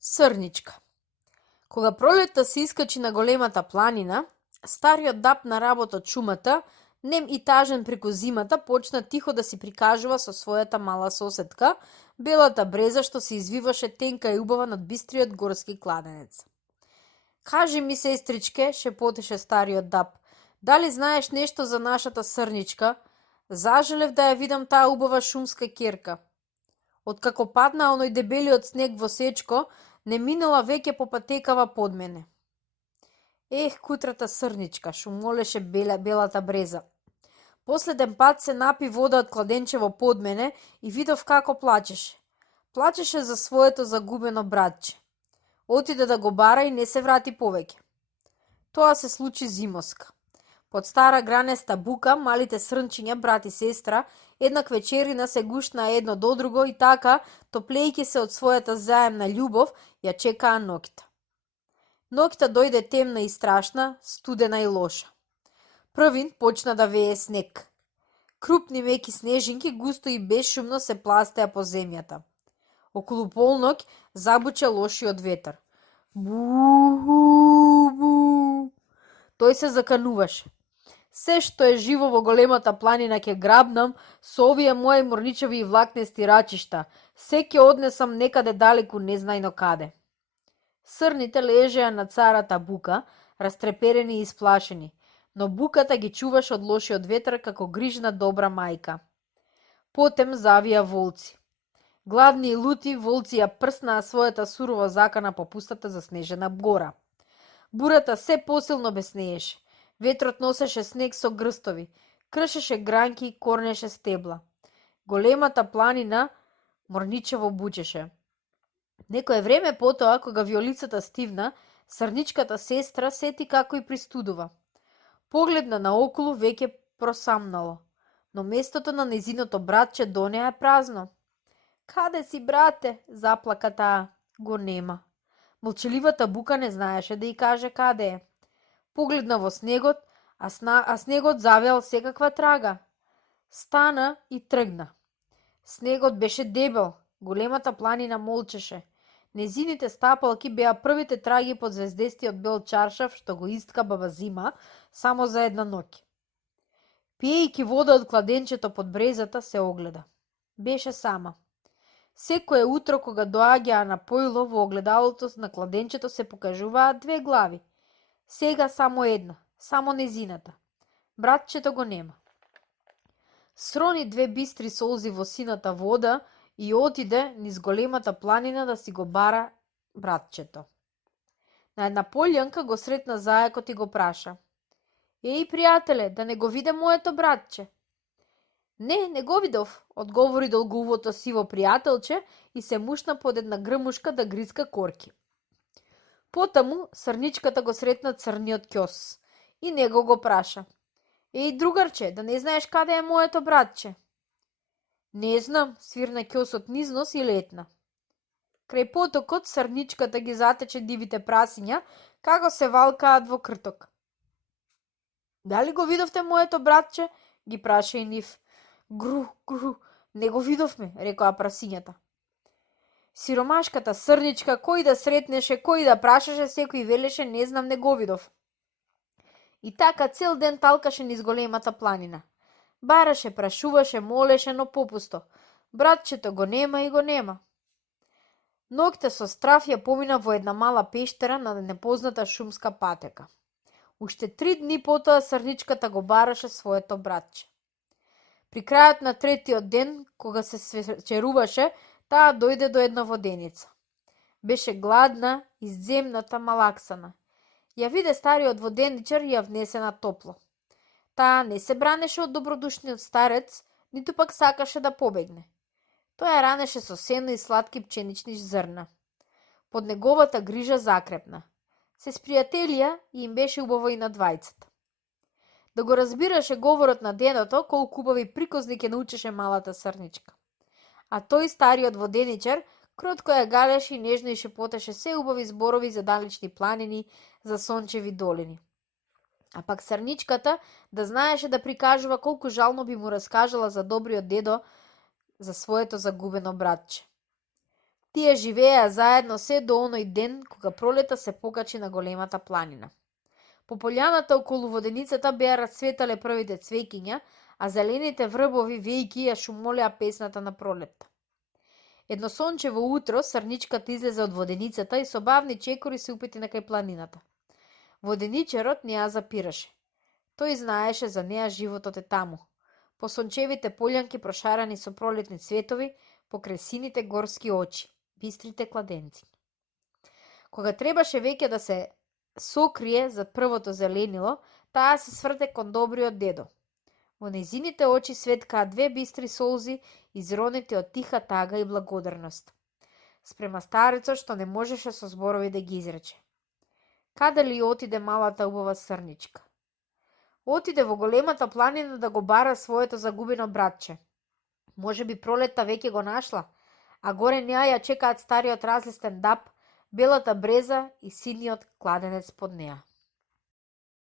Срничка. Кога пролетта се искачи на големата планина, стариот дап на работ од шумата, нем и тажен преку зимата, почна тихо да си прикажува со својата мала соседка, белата бреза што се извиваше тенка и убава над бистриот горски кладенец. Кажи ми, сестричке, шепотеше стариот дап, дали знаеш нешто за нашата Срничка? Зажелев да ја видам таа убава шумска ќерка. Откако падна оној дебелиот снег во сечко, не минала веќе по патекава под мене. Ех, кутрата Срничка, шумолеше белата бреза. Последен пат се напи вода од кладенчево под мене и видов како плачеше. Плачеше за своето загубено братче. Отиде да го бара и не се врати повеќе. Тоа се случи зимоска. Под стара гранеста бука, малите срнчиња, брат и сестра, еднак вечерина се гушна едно до друго и така, топлејќи се од својата заемна љубов, ја чекаа ноќта. Ноќта дојде темна и страшна, студена и лоша. Првин почна да вее снег. Крупни меки снежинки густо и бесшумно се пластеа по земјата. Околу полноќ забуча лошиот ветер. Бу-бу. Тој се закануваше. Се што е живо во големата планина ќе грабнам со овие мои морничеви и влакнести рачишта. Се ќе однесам некаде далеку незнајно каде. Срните лежеа на царата бука, растреперени и исплашени, но буката ги чуваше од лошиот ветер како грижна добра мајка. Потем завија волци. Гладни и лути, волци ја прснаа својата сурова закана по пустата заснежена гора. Бурата се посилно беснееше. Ветрот носеше снег со грстови, кршеше гранки и корнеше стебла. Големата планина морничево бучеше. Некое време потоа, кога виолицата стивна, Срничката сестра сети како и пристудува. Погледна наоколу, веќе просамнало, но местото на незиното братче до неа е празно. Каде си, брате? Заплака таа. Го нема. Молчеливата бука не знаеше да ѝ каже каде е. Погледна во снегот, а снегот завеал секаква трага. Стана и тргна. Снегот беше дебел, големата планина молчеше. Незините стапалки беа првите траги под звездестиот бел чаршав што го истка баба Зима само за една ноќ. Пиејќи вода од кладенчето под брезата, се огледа. Беше сама. Секое утро кога доаѓаа на поило, во огледалото на кладенчето се покажуваат две глави. Сега само една, само незината. Братчето го нема. Срони две бистри солзи во сината вода и отиде низ големата планина да си го бара братчето. На една полјанка го сретна зајакот и го праша. Еј, пријателе, да не го виде моето братче? Не го видов, одговори долгувото сиво пријателче и се мушна под една грмушка да гриска корки. Потаму Срничката го сретна црниот ќос и него го праша. Еј, другарче, да не знаеш каде е моето братче? Не знам, свирна ќосот низ нос и летна. Крај потокот Срничката ги затече дивите прасиња како се валкаат во крток. Дали го видовте моето братче? Ги праша и нив. Гру, не го видовме, рекоа прасињата. Сиромашката Срничка, кој да сретнеше, кој да прашаше, секој велеше, не знам, не го видов. И така цел ден талкаше низ големата планина. Бараше, прашуваше, молеше, но попусто. Братчето го нема и го нема. Ноќта со страв ја помина во една мала пештера на непозната шумска патека. Уште 3 дни потоа Срничката го бараше своето братче. При крајот на третиот ден, кога се свечеруваше, таа дојде до една воденица. Беше гладна, изземната, малаксана. Ја виде стариот воденичар и ја внесе на топло. Таа не се бранеше од добродушниот старец, ниту пак сакаше да побегне. Тој ја ранеше со сено и сладки пченични зрна. Под неговата грижа закрепна. Се спријателија и им беше убаво и на двајцата. Да го разбираше говорот на дедото, колку убави приказни ќе научеше малата Срничка. А тој стариот воденичар кротко ја галеше и нежно и шепотеше се убави зборови за далечни планини, за сончеви долини. А пак Срничката да знаеше да прикажува колку жално би му раскажала за добриот дедо, за своето загубено братче. Тие живееа заедно се до оној ден кога пролета се покачи на големата планина. По полјаната околу воденицата беа расцветале првите цвеќиња, а зелените врбови вејки ја шумолеа песната на пролетта. Едно сончево утро срничката излезе од воденицата и со бавни чекори се упати на кај планината. Воденичарот не ја запираше. Тој знаеше за неа животот е таму, по сончевите полјанки прошарани со пролетни цветови, покрај сините горски очи, бистрите кладенци. Кога требаше веќе да се сокрие за првото зеленило, таа се сврте кон добриот дедо. Во нејзините очи светкаа две бистри солзи, изронети од тиха тага и благодарност. Спрема старецот што не можеше со зборови да ги изрече. Каде ли отиде малата убава срничка? Отиде во големата планина да го бара своето загубено братче. Може би пролетта веќе го нашла, а горе неа ја чекаат стариот разлистен даб, белата бреза и синиот кладенец под неа.